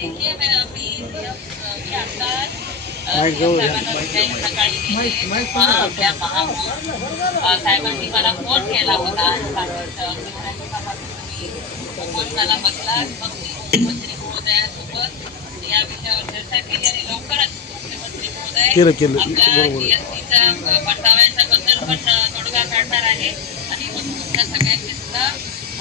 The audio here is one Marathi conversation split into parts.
देखिए मैं अभी मी आता आपल्या महापौर साहेबांनी मला फोन केला होता आणि सांगितलं की उपोषणाला बसला मग मुख्यमंत्री महोदयासोबत या विषयावर चर्चा केली आणि लवकरच मुख्यमंत्री महोदय आपल्या जीएसटीच्या परताव्याच्या बद्दल पण तोडगा काढणार आहे आणि मग तुमच्या सगळ्यांची सुद्धा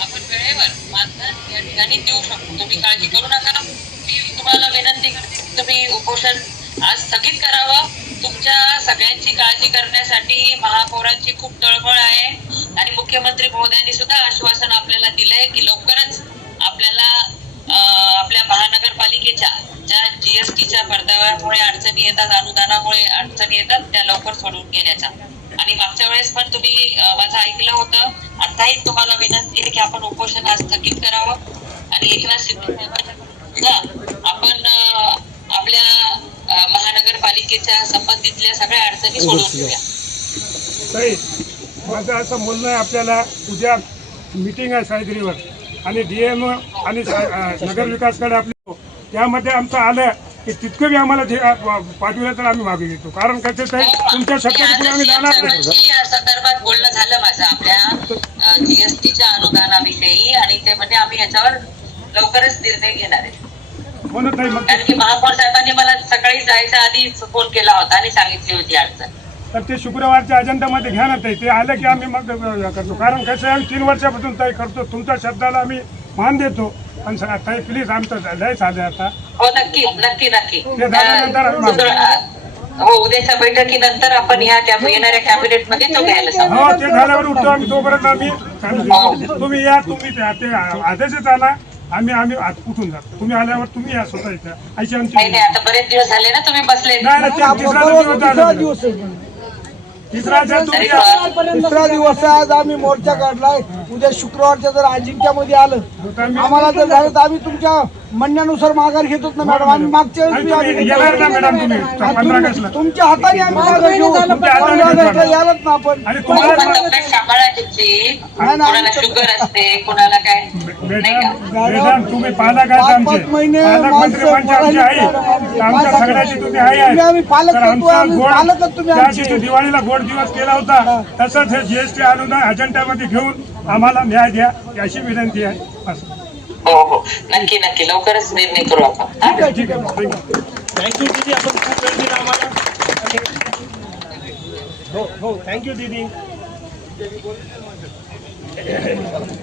आपण वेळेवर मानधन या ठिकाणी देऊ शकतो. तुम्ही काळजी करू नका. मी तुम्हाला विनंती करते की तुम्ही उपोषण आज स्थगित करावं. तुमच्या सगळ्यांची काळजी करण्यासाठी महापौरांची खूप तळमळ आहे आणि मुख्यमंत्री महोदयांनी सुद्धा आश्वासन आपल्याला दिलंय की लवकरच आपल्याला आपल्या महानगरपालिकेच्या ज्या जीएसटीच्या परताव्यामुळे अडचणी येतात, अनुदानामुळे अडचणी येतात, त्या लवकर सोडवून घेण्याच्या. आणि मागच्या वेळेस पण तुम्ही माझं ऐकलं होतं. आताही तुम्हाला विनंती आहे की आपण उपोषण आज स्थगित करावं आणि एकनाथ शिंदे साहेबांच्या आपण आपल्या महानगरपालिकेच्या संबंधितल्या सगळ्या अडचणी सोडवून घेऊया. माझं असं म्हणणं आहे, आपल्याला उद्या मीटिंग आहे सायद्रीवर आणि डीएम आणि नगर विकासकडे आपल्या त्यामध्ये आमचं आलं की तितकं बी आम्हाला पाठवलं तर आम्ही मागे घेतो. कारण कसं तुमच्या शब्दात आम्ही जाणार नाही. या संदर्भात बोलणं झालं माझं आपल्या जीएसटीच्या अनुदानाविषयी आणि ते म्हणजे आम्ही याच्यावर लवकरच निर्णय घेणार आहे. कारण की महापौर साहेबांनी मला सकाळी जायच्या आधी फोन केला होता आणि सांगितली होती अडचण. तर ते शुक्रवारच्या अजेंडामध्ये घ्या ना. ते आलं की आम्ही मग करतो. कारण कसं आहे, आम्ही 3 वर्षापासून ताई करतो. तुमच्या शब्दाला आम्ही मान देतो. पण ताई प्लीज आमचं लय झालं आता. हो नक्की नक्की नक्की. ते झाल्यानंतर हो उद्याच्या बैठकीनंतर आपण येणाऱ्या कॅबिनेट मध्ये तो घ्यायला सांगू. हो ते झाल्यावर उठतो आम्ही. तोपर्यंत आम्ही तुम्ही या, तुम्ही ते आदेशच आला आम्ही उठून जातो. तुम्ही आल्यावर तुम्ही या स्वतः इथे अशी आमची. नाही आता बरेच दिवस झाले ना तुम्ही बसले. तिसरा दिवस आज आम्ही मोर्चा काढलाय. उद्या शुक्रवारच्या जर अजिंक्यामध्ये आलं आम्हाला जर झालं तर आम्ही तुमच्या म्हणण्यानुसार माघार घेतोच ना मॅडम. आम्ही मागच्या तुमच्या हाताने आम्ही यालाच ना आपण. कोणाला शुगर असते, कोणाला काय तुम्ही पालक महिने आम्ही पालकच तुम्ही दिवाळीला गोड दिवस केला होता. तसंच हे जीएसटी अनुदान अजेंडामध्ये घेऊन आम्हाला न्याय द्या अशी विनंती आहे. हो हो नक्की नक्की लवकरच निर्णय करू आपण. ठीक आहे. थँक्यू दीदी. आपण खूप वेळ दिला आम्हाला. हो थँक्यू दीदी.